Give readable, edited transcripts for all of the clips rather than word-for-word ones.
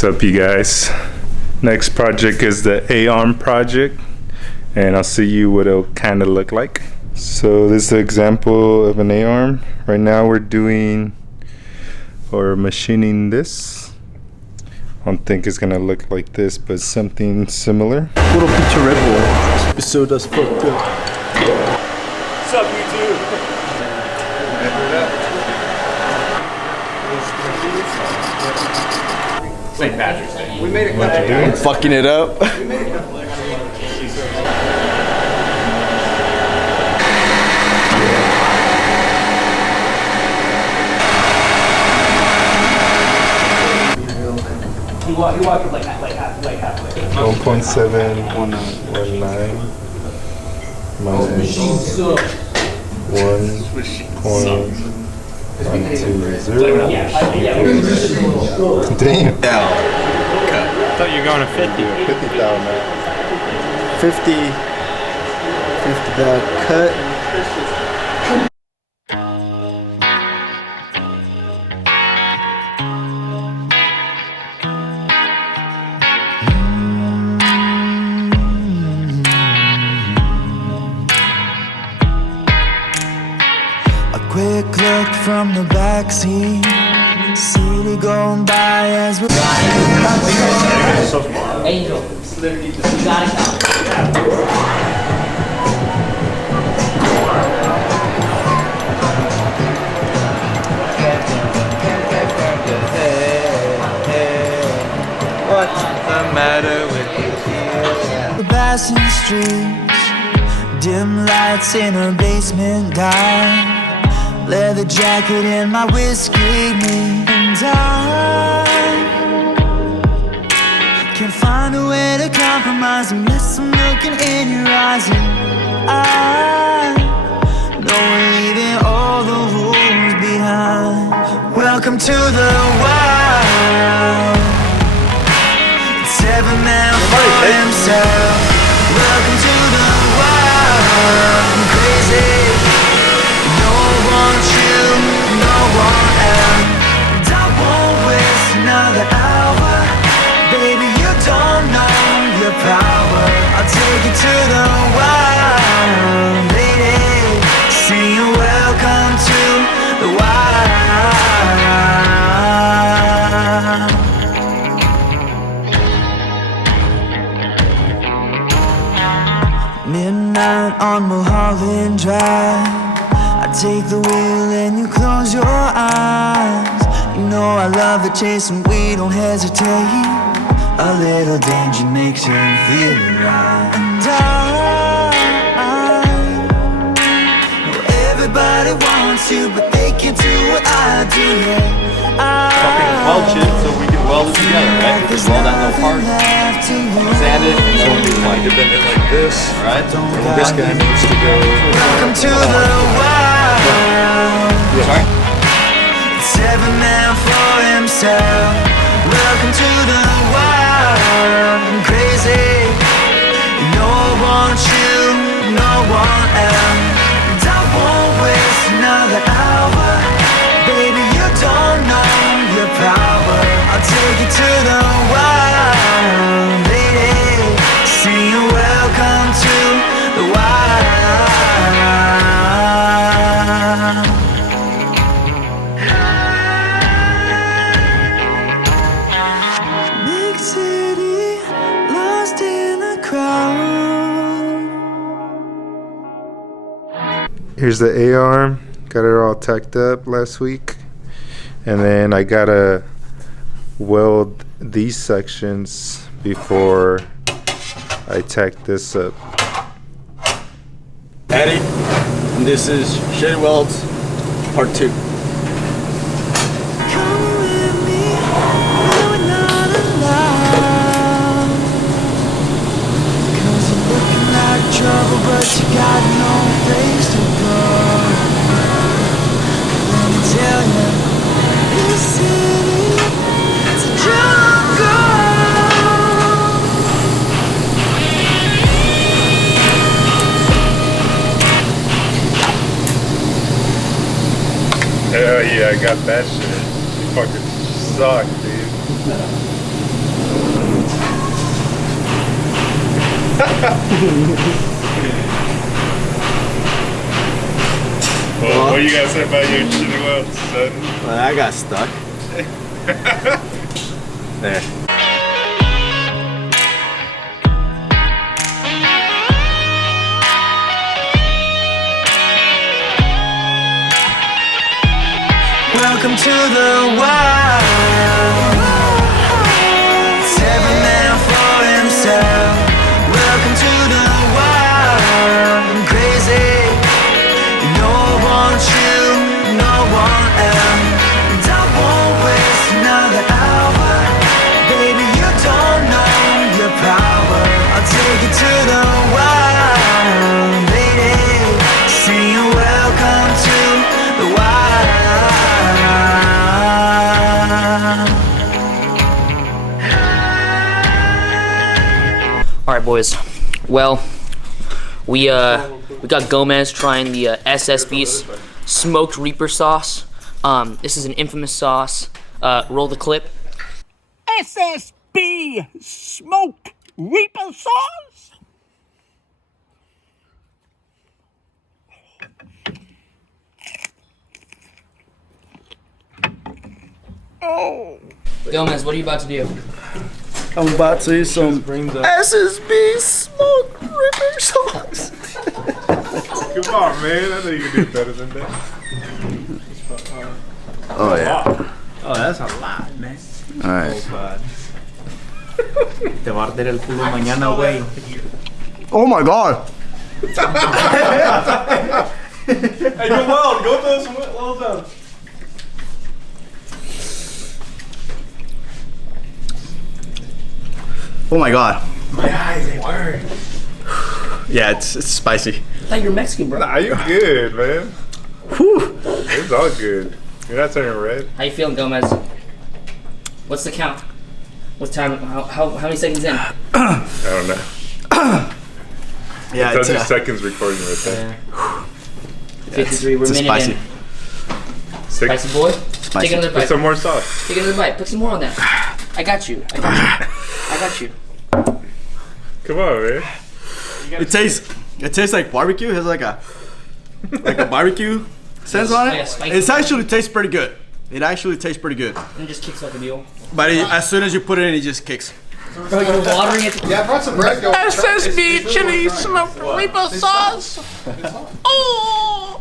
What's up, you guys? Next project is the A-arm project, and I'll see you what it'll kind of look like. So this is an example of an A-arm. Right now we're doing or machining this. I don't think it's gonna look like this, but something similar. Little picture Red Bull. Episode us fucked up. What's up, YouTube? St. Patrick's Day. We made it. What you doing? Fucking it up. We made it. He walked like halfway. 1.719 minus 1.520. Damn. I thought you were going to 50. 50,000 now. 50 cut. Quick look from the backseat, city going by as we Angel, you gotta count. What's the matter with you? The passing streets, dim lights in her basement dive. Leather jacket and my whiskey, me and I can't find a way to compromise unless I'm looking in your eyes. And I know we're leaving all the rules behind. Welcome to the wild. It's every man for himself. Welcome to the wild. I'm crazy. I'll take you to the wild, lady. Sing welcome to the wild. Midnight on Mulholland Drive. I take the wheel and you close your eyes. You know I love the chase and we don't hesitate. A little danger makes you feel right. And I know everybody wants you, but they can't do what I do. Fucking weld shit so we can weld it together, right? Just weld that little part, sand it, and then we wind it like this, right? This guy needs to go. Welcome to the wild. Sorry? It's every man for himself. Welcome to the wild. I'm crazy. No one wants you, no one else. And I won't waste another hour. Baby, you don't know your power. I'll take you to the wild, lady. Sing welcome to the wild. Big city, lost in the crowd. Here's the A-arm. Got it all tacked up last week. And then I gotta weld these sections before I tack this up. Eddie, and this is Shade Welds Part 2. Come with me, we're not allowed. 'Cause you're looking like trouble, but you got no place to go. Let me tell you, this city, it's a jungle. Hell yeah, I got that shit. You fucking suck, dude. Well, what you gotta say about your shitty welds, son? Well, I got stuck. There. Welcome to the wild. It's every man for himself. Welcome to the wild. Crazy. No one wants you, no one else. And I won't waste another hour. Baby, you don't know your power. I'll take you to the wild, lady. Sing welcome to the wild. All right, boys. Well, we got Gomez trying the SSB's smoked Reaper sauce. This is an infamous sauce. Roll the clip. SSB smoked Reaper sauce. Gomez, what are you about to do? I'm about to eat some SSB smoked Reaper sauce. Come on, man. I know you can do better than that. Oh yeah. Oh, that's a lot, man. All right. Te va a arder el culo mañana, güey. Oh my god. Hey, go weld. Go throw some welds down. Oh my god. My eyes ain't worried. Yeah, it's spicy. I thought you were Mexican, bro. Nah, you good, man. Whew. It's all good. You're not turning red. How you feeling, Gomez? What's the count? What time? How many seconds in? I don't know. Yeah, It it's tells you seconds recording right there. 53. We're a it's minute spicy. in. Six. Spicy boy. Spicy. Take another Put bite. some more sauce. Take another bite. Put some more on that. I got you. I got you. I got you. Come on, man. It tastes like barbecue. It has like a barbecue sense on Like a it. spicy It actually tastes pretty good. It actually tastes pretty good. And it just kicks like a mule. But as soon as you put it in, it just kicks. Bro, you're watering it. Yeah, I brought some bread going. SSB chili smoked Reaper sauce. Oh.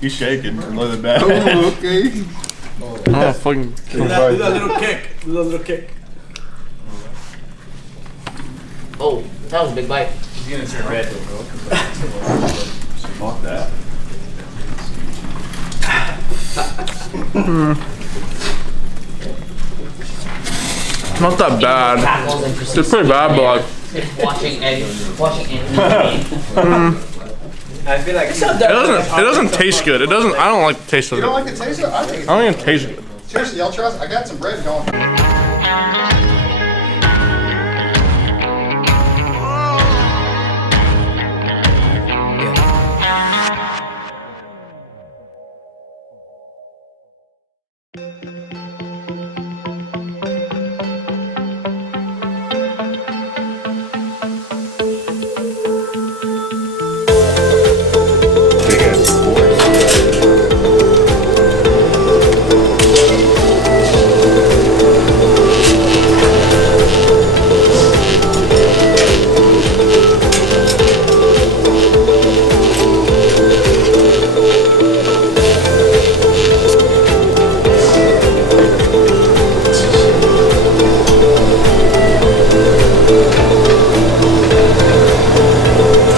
He's shaking. More than that. Oh, okay. Oh, fucking. Do that little kick. Do that little kick. Oh, that was a big bite. He's gonna turn red. Fuck that. Not that bad. It's pretty bad, but like. Watching Eddie. I feel like It doesn't taste good. It doesn't. I don't like the taste of You it. don't like the taste of it? I think I don't even taste it. seriously, y'all trust? I got some bread going. Big ass fork.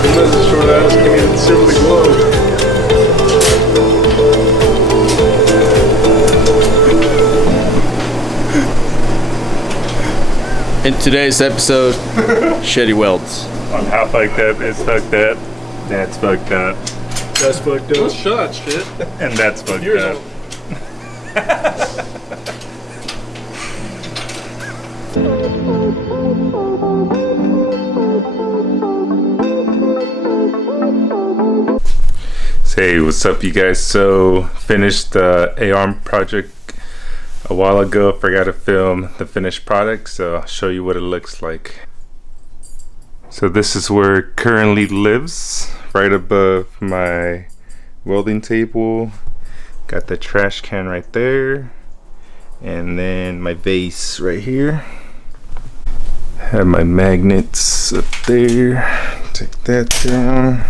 Unless the short ass can even simply glow. In today's episode, Shitty Welds. On half like that, it's fucked up. That's fucked up. that's fucked up. Shots, shit. And that's fucked Yours up. Say, what's up, you guys? So, finished the ARM project A while ago, I forgot to film the finished product, so I'll show you what it looks like. So this is where it currently lives, right above my welding table. Got the trash can right there, and then my vase right here. Have my magnets up there. Take that down.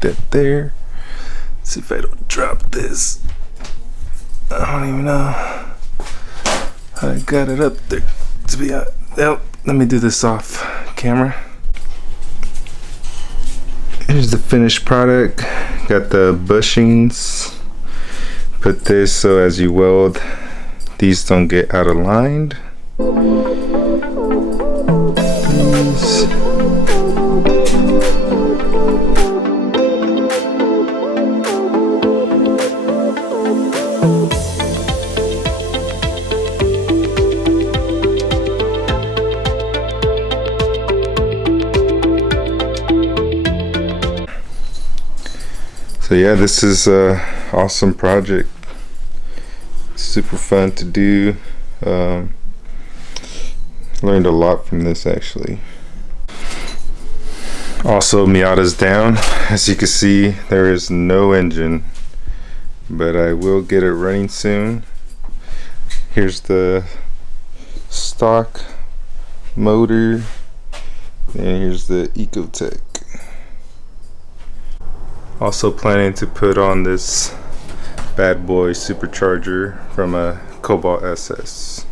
That there. See if I don't drop this. I don't even know how I got it up there. To be honest, oh, let me do this off camera. Here's the finished product. Got the bushings. Put this so as you weld, these don't get out of line. These. So yeah, this is a awesome project. Super fun to do. Learned a lot from this actually. Also, Miata's down. As you can see, there is no engine, but I will get it running soon. Here's the stock motor, and here's the Ecotech. Also planning to put on this bad boy supercharger from a Cobalt SS.